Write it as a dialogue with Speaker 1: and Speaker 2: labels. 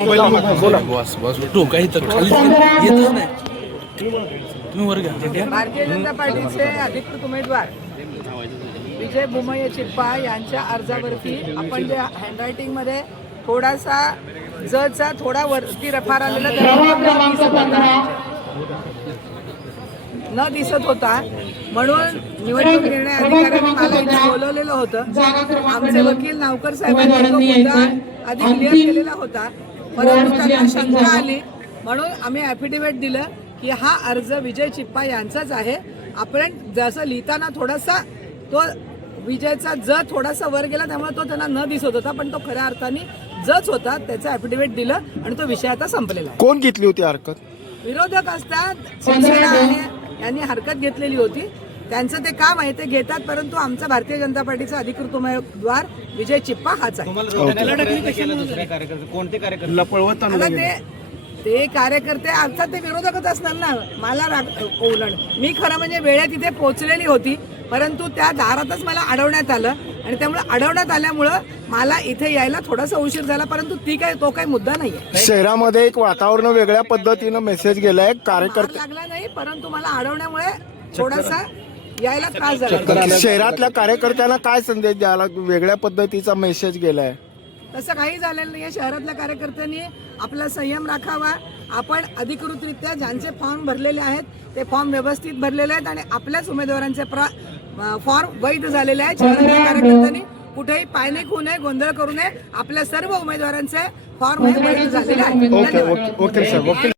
Speaker 1: Boss boss. टोका इथं खाली येतच नाही. तुम्ही वर घ्या. घ्या.
Speaker 2: भारतीय जनता पार्टीचे अधिकृत उमेदवार विजय बुमय चिप्पा यांच्या अर्जावरती आपण जे हँडरायटिंगमध्ये थोडासा जचा थोडा वरती रफार आलेला त्याला दिसत होता. न दिसत होता. म्हणून निवडणूक निर्णय अधिकाऱ्यांनी मला इथे बोलवलेलं होतं. आमचे वकील नावकर साहेबांनी आधी क्लिअर केलेला होता परंतु त्यांना शंका आली. म्हणून आम्ही ॲफिडेव्हिट दिलं की हा अर्ज विजय चिप्पा यांचाच आहे. आपण जसं लिहिताना थोडासा तो विजयचा ज थोडासा वर गेला त्यामुळे तो त्यांना न दिसत होता पण तो खऱ्या अर्थाने जच होता त्याचं ॲफिडेव्हिट दिलं आणि तो विषय आता संपलेला आहे.
Speaker 3: कोण घेतली होती हरकत?
Speaker 2: विरोधक असतात शिवसेना आहे यांनी हरकत घेतलेली होती. त्यांचं ते काम आहे ते घेतात परंतु आमचा भारतीय जनता पार्टीचा अधिकृत उमेदवार विजय चिप्पा हाच आहे. ते ते कार्यकर्ते अर्थात ते विरोधकच असणार ना. मला ओलण मी खरं म्हणजे वेळेत तिथे पोहोचलेली होती परंतु त्या दारातच मला अडवण्यात आलं. आणि त्यामुळे अडवण्यात आल्यामुळं मला इथे यायला थोडासा उशीर झाला परंतु ती काय तो काही मुद्दा नाहीये.
Speaker 3: शहरामध्ये एक वातावरण वेगळ्या पद्धतीनं मेसेज गेलाय कार्यकर्ते
Speaker 2: लागला नाही परंतु मला अडवण्यामुळे थोडासा यायला त्रास झाला.
Speaker 3: शहरातल्या कार्यकर्त्यांना काय संदेश द्यायला? वेगळ्या पद्धतीचा मेसेज गेलाय.
Speaker 2: तसं काही झालेलं नाही शहरातल्या कार्यकर्त्यांनी आपला संयम राखावा. आपण अधिकृतरित्या ज्यांचे फॉर्म भरलेले आहेत ते फॉर्म व्यवस्थित भरलेले आहेत आणि आपल्याच उमेदवारांचे फॉर्म वैध झालेले आहेत. शहरातल्या कार्यकर्त्यांनी कुठेही पायने होऊ नये गोंधळ करू नये. आपल्या सर्व उमेदवारांचे फॉर्म हे वैध झालेले आहेत.